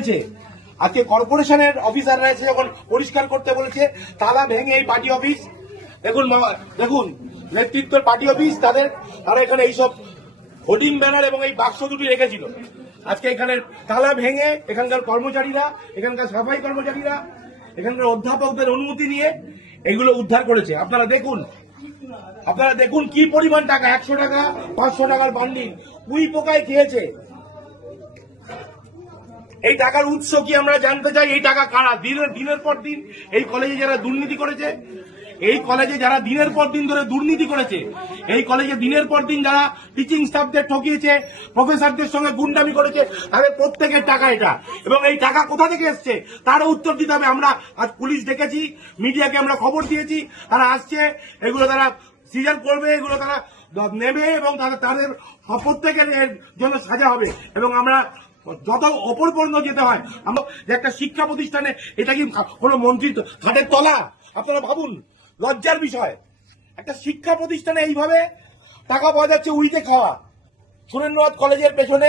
দিয়েছে। আজকে কর্পোরেশনের অফিসাররা এসে যখন পরিষ্কার করতে বলেছে, তালা ভেঙে এই পার্টি অফিস, দেখুন দেখুন নেতৃত্বের পার্টি অফিস, তারা এখানে এইসব হোর্ডিং ব্যানার এবং এই বাক্স দুটি রেখেছিল। আজকে এখানে তালা ভেঙে এখানকার কর্মচারীরা, এখানকার সাফাই কর্মচারীরা, এখানকার অধ্যাপকদের অনুমতি নিয়ে এগুলো উদ্ধার করেছে। আপনারা দেখুন কি পরিমাণ টাকা, 100 টাকা 500 টাকার বান্ডিল উই পোকায় খেয়েছে। এই টাকার উৎস কি আমরা জানতে চাই। এই টাকা কারা? দিনের পর দিন এই কলেজে যারা দুর্নীতি করেছে, এই কলেজে যারা দিনের পর দিন ধরে দুর্নীতি করেছে, এই কলেজে দিনের পর দিন যারা টিচিং স্টাফদের ঠকিয়েছে, প্রফেসরদের সঙ্গে গুন্ডামি করেছে, তাদের প্রত্যেকের টাকা এটা। এবং এই টাকা কোথা থেকে এসছে তারও উত্তর দিতে হবে। আমরা আজ পুলিশ ডেকেছি, মিডিয়াকে আমরা খবর দিয়েছি, তারা আসছে, এগুলো তারা সিজন করবে, এগুলো তারা নেবে এবং তাদের প্রত্যেকের জন্য সাজা হবে। এবং আমরা যত অপর পর্যন্ত যেতে হয়, আমরা যে একটা শিক্ষা প্রতিষ্ঠানে, এটা কি কোনো মন্ত্রীর ঘাটের তলা? আপনারা ভাবুন, লজ্জার বিষয়। একটা শিক্ষা প্রতিষ্ঠানে এইভাবে টাকা পাওয়া যাচ্ছে উইতে খাওয়া। সুরেন্দ্রনাথ কলেজের পেছনে